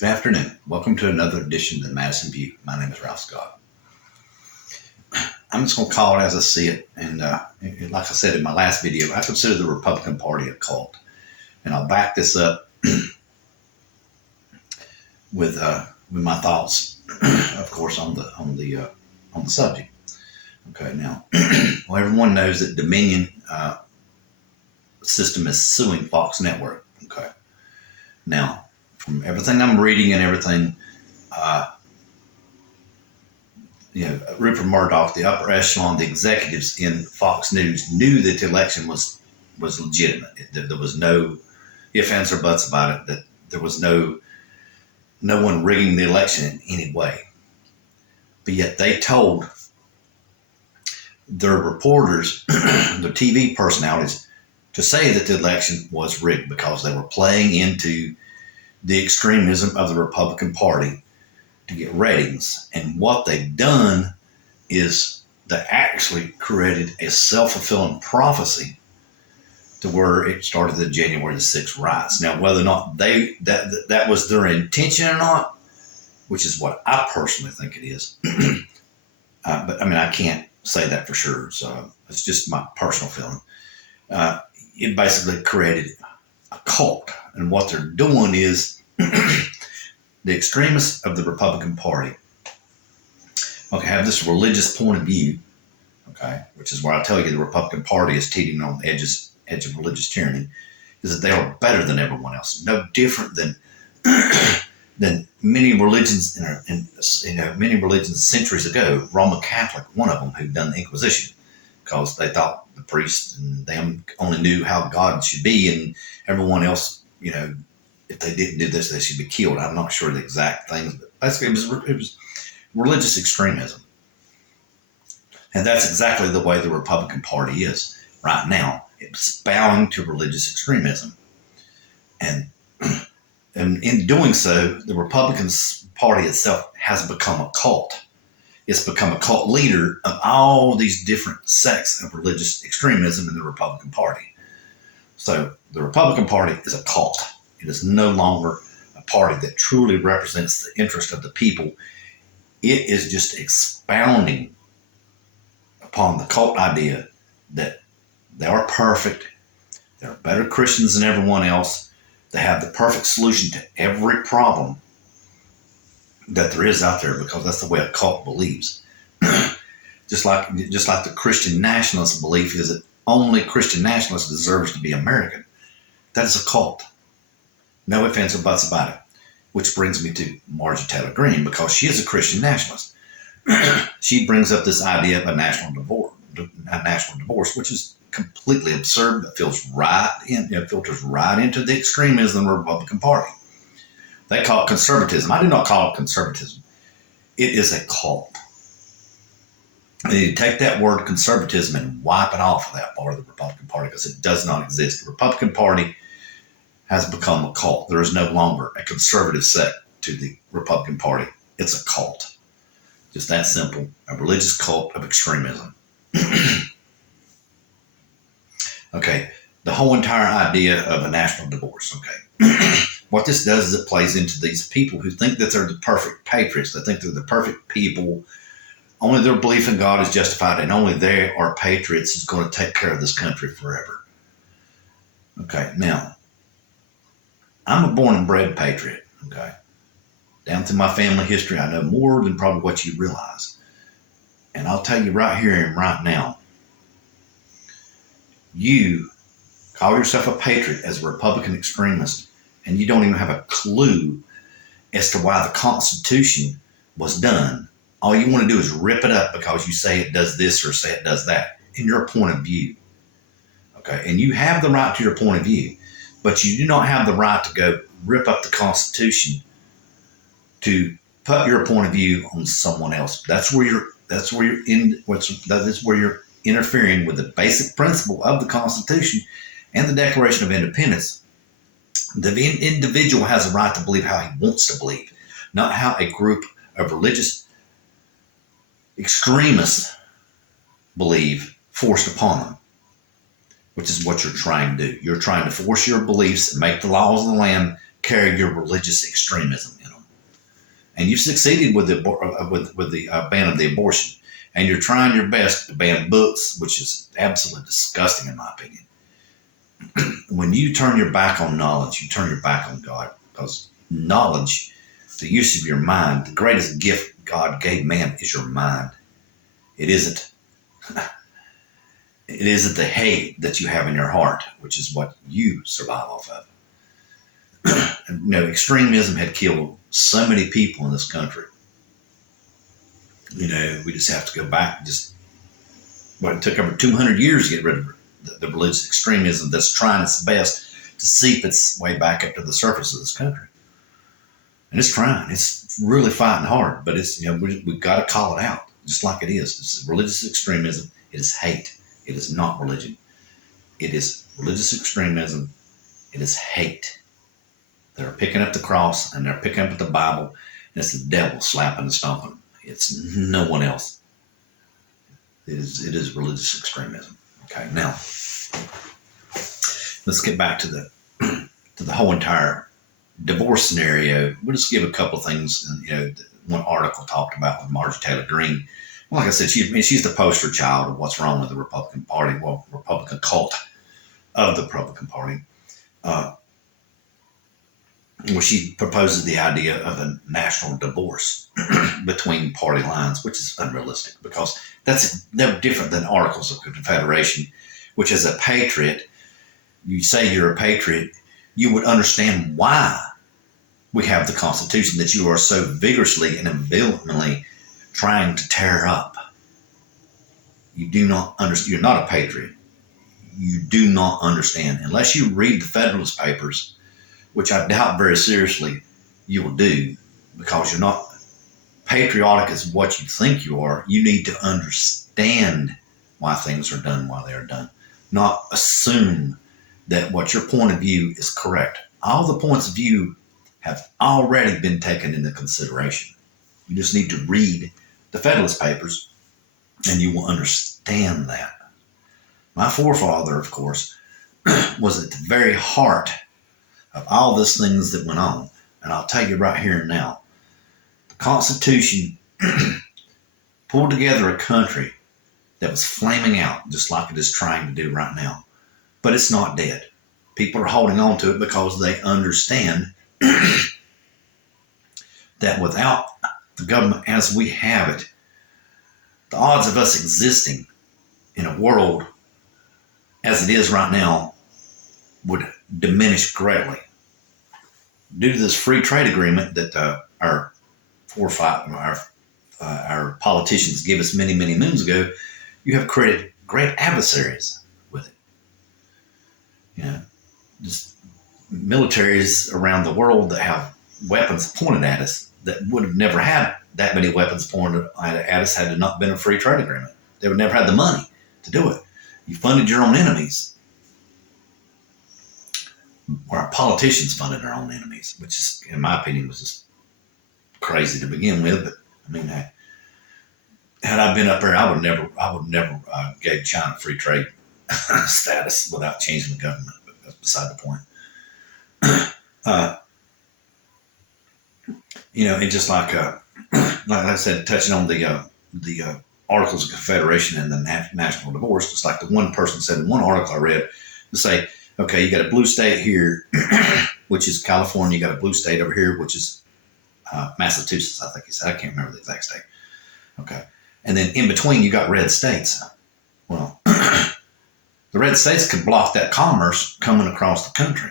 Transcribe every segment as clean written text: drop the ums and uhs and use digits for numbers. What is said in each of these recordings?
Good afternoon. Welcome to another edition of the Madison View. My name is Ralph Scott. I'm just going to call it as I see it. And like I said in my last video, I consider the Republican Party a cult. And I'll back this up with my thoughts, of course, on the subject. Okay, now, well, everyone knows that Dominion system is suing Fox Network. Okay, now, from everything I'm reading and everything, Rupert Murdoch, the upper echelon, the executives in Fox News knew that the election was legitimate. There was no ifs, ands, or buts about it. That there was no one rigging the election in any way. But yet they told their reporters, their TV personalities, to say that the election was rigged because they were playing into the extremism of the Republican Party to get ratings. And what they've done is they actually created a self-fulfilling prophecy to where it started the January the 6th riots. Now, whether or not that was their intention or not, which is what I personally think it is, but I mean, I can't say that for sure. So it's just my personal feeling. It basically created a cult. And what they're doing is the extremists of the Republican Party, okay, have this religious point of view, okay, which is where I tell you the Republican Party is teetering on the edge of religious tyranny, is that they are better than everyone else, no different than many religions many religions centuries ago. Roman Catholic, one of them, who'd done the Inquisition because they thought the priests and them only knew how God should be, and everyone else, if they didn't do this, they should be killed. I'm not sure the exact things, but basically it was religious extremism. And that's exactly the way the Republican Party is right now. It's bowing to religious extremism. And in doing so, the Republican Party itself has become a cult. It's become a cult leader of all these different sects of religious extremism in the Republican Party. So the Republican Party is a cult. It is no longer a party that truly represents the interest of the people. It is just expounding upon the cult idea that they are perfect. They're better Christians than everyone else. They have the perfect solution to every problem that there is out there, because that's the way a cult believes. just like the Christian nationalist belief is that only Christian nationalist deserves to be American. That is a cult. No ifs, ands, or buts about it. Which brings me to Marjorie Taylor Greene, because she is a Christian nationalist. She brings up this idea of a national divorce, which is completely absurd, but filters right into the extremism of the Republican Party. They call it conservatism. I do not call it conservatism. It is a cult. And you take that word conservatism and wipe it off of that part of the Republican Party, because it does not exist. The Republican Party has become a cult. There is no longer a conservative sect to the Republican Party. It's a cult. Just that simple. A religious cult of extremism. Okay. The whole entire idea of a national divorce. Okay. What this does is it plays into these people who think that they're the perfect patriots. They think they're the perfect people. Only their belief in God is justified, and only they are patriots who's going to take care of this country forever. Okay. Now, I'm a born and bred patriot, okay? Down through my family history, I know more than probably what you realize. And I'll tell you right here and right now, you call yourself a patriot as a Republican extremist, and you don't even have a clue as to why the Constitution was done. All you want to do is rip it up because you say it does this or say it does that in your point of view. Okay, and you have the right to your point of view. But you do not have the right to go rip up the Constitution to put your point of view on someone else. That is where you're interfering with the basic principle of the Constitution and the Declaration of Independence. The individual has a right to believe how he wants to believe, not how a group of religious extremists believe forced upon them. Which is what you're trying to do. You're trying to force your beliefs and make the laws of the land carry your religious extremism in them. And you've succeeded with the ban of the abortion. And you're trying your best to ban books, which is absolutely disgusting in my opinion. When you turn your back on knowledge, you turn your back on God, because knowledge, the use of your mind, the greatest gift God gave man is your mind. It isn't the hate that you have in your heart, which is what you survive off of. Extremism had killed so many people in this country. We just have to go back. It took over 200 years to get rid of the religious extremism that's trying its best to seep its way back up to the surface of this country. And it's trying. It's really fighting hard, but we've got to call it out, just like it is. It's religious extremism. It is hate. It is not religion. It is religious extremism. It is hate. They're picking up the cross and they're picking up the Bible, and it's the devil slapping and stomping. It's no one else. It is religious extremism. Okay, now let's get back to the whole entire divorce scenario. We'll just give a couple of things. One article talked about with Marjorie Taylor Greene. Well, like I said, she's the poster child of what's wrong with the Republican Party, Republican cult of the Republican Party. Where she proposes the idea of a national divorce between party lines, which is unrealistic, because that's no different than Articles of Confederation, which as a patriot, you say you're a patriot, you would understand why we have the Constitution that you are so vigorously and vehemently trying to tear up. You do not understand. You're not a patriot. You do not understand unless you read the Federalist Papers, which I doubt very seriously you will do, because you're not patriotic as what you think you are. You need to understand why things are done while they are done, not assume that what your point of view is correct. All the points of view have already been taken into consideration. You just need to read the Federalist Papers and you will understand that. My forefather, of course, was at the very heart of all these things that went on. And I'll tell you right here and now, the Constitution pulled together a country that was flaming out, just like it is trying to do right now. But it's not dead. People are holding on to it because they understand that without the government as we have it, the odds of us existing in a world as it is right now would diminish greatly. Due to this free trade agreement that our politicians gave us many, many moons ago, you have created great adversaries with it. Just militaries around the world that have weapons pointed at us that would have never had that many weapons pointed at us had it not been a free trade agreement. They would never have the money to do it. You funded your own enemies. Or our politicians funded their own enemies, which is, in my opinion, was just crazy to begin with. But I mean, had I been up there, I would never gave China free trade status without changing the government. But that's beside the point. And just like I said, touching on the Articles of Confederation and the national divorce, just like the one person said in one article I read, to say, okay, you got a blue state here, which is California. You got a blue state over here, which is Massachusetts, I think he said. I can't remember the exact state. Okay. And then in between, you got red states. Well, the red states could block that commerce coming across the country.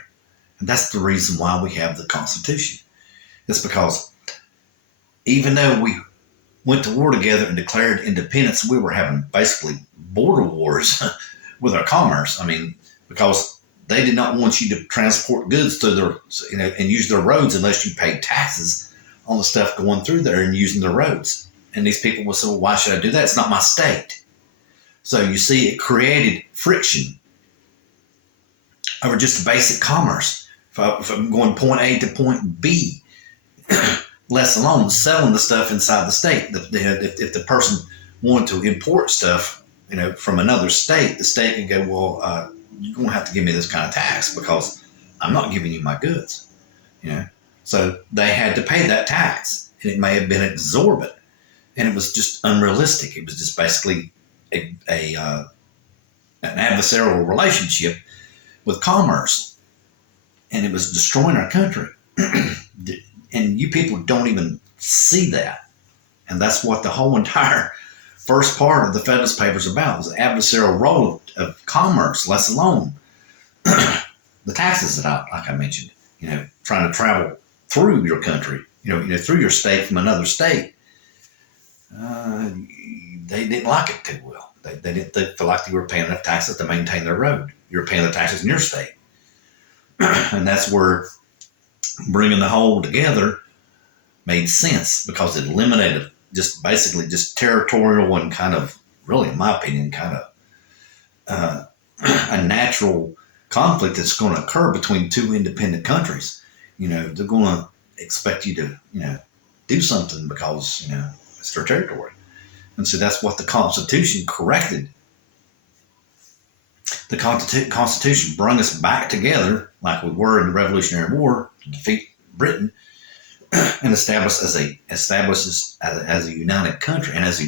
And that's the reason why we have the Constitution. It's because even though we went to war together and declared independence, we were having basically border wars with our commerce. I mean, because they did not want you to transport goods through their, and use their roads unless you paid taxes on the stuff going through there and using the roads. And these people will say, well, why should I do that? It's not my state. So you see, it created friction over just basic commerce. From going point A to point B, let alone selling the stuff inside the state. If the person wanted to import stuff, from another state, the state can go, well, you're going to have to give me this kind of tax because I'm not giving you my goods. you know. So they had to pay that tax, and it may have been exorbitant, and it was just unrealistic. It was just basically an adversarial relationship with commerce, and it was destroying our country. And you people don't even see that, and that's what the whole entire first part of the Federalist Papers about, was the adversarial role of commerce, less alone the taxes that like I mentioned, trying to travel through your country, through your state from another state. They didn't like it too well. They didn't feel like they were paying enough taxes to maintain their road. You were paying the taxes in your state. And that's where bringing the whole together made sense, because it eliminated basically territorial and kind of, really, in my opinion, kind of a natural conflict that's going to occur between two independent countries. They're going to expect you to, do something because, it's their territory. And so that's what the Constitution corrected. The Constitution brought us back together like we were in the Revolutionary War to defeat Britain, and establishes as a united country, and as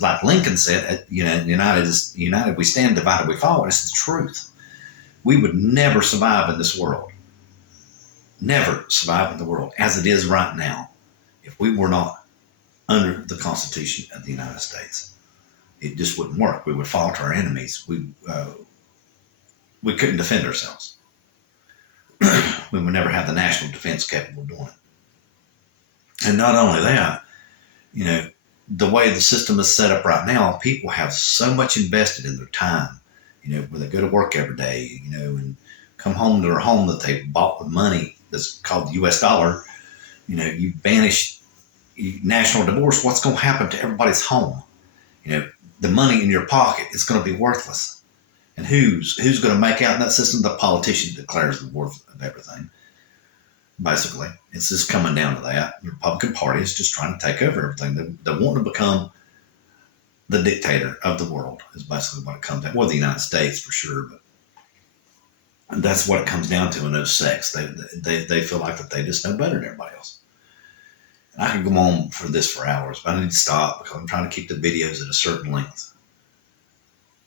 like Lincoln said, united we stand, divided we fall. It's the truth. We would never survive in this world, never survive in the world as it is right now, if we were not under the Constitution of the United States. It just wouldn't work. We would fall to our enemies. We couldn't defend ourselves. We would never have the national defense capable of doing it. And not only that, the way the system is set up right now, people have so much invested in their time, where they go to work every day, and come home to their home that they bought with money that's called the US dollar. You banish national divorce, what's going to happen to everybody's home? The money in your pocket is going to be worthless. And who's going to make out in that system? The politician declares the worth of everything. Basically, it's just coming down to that. The Republican Party is just trying to take over everything. They want to become the dictator of the world, is basically what it comes down to. Well, the United States for sure, but that's what it comes down to in those sects. They feel like that they just know better than everybody else. And I could go on for this for hours, but I need to stop because I'm trying to keep the videos at a certain length.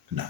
Good night.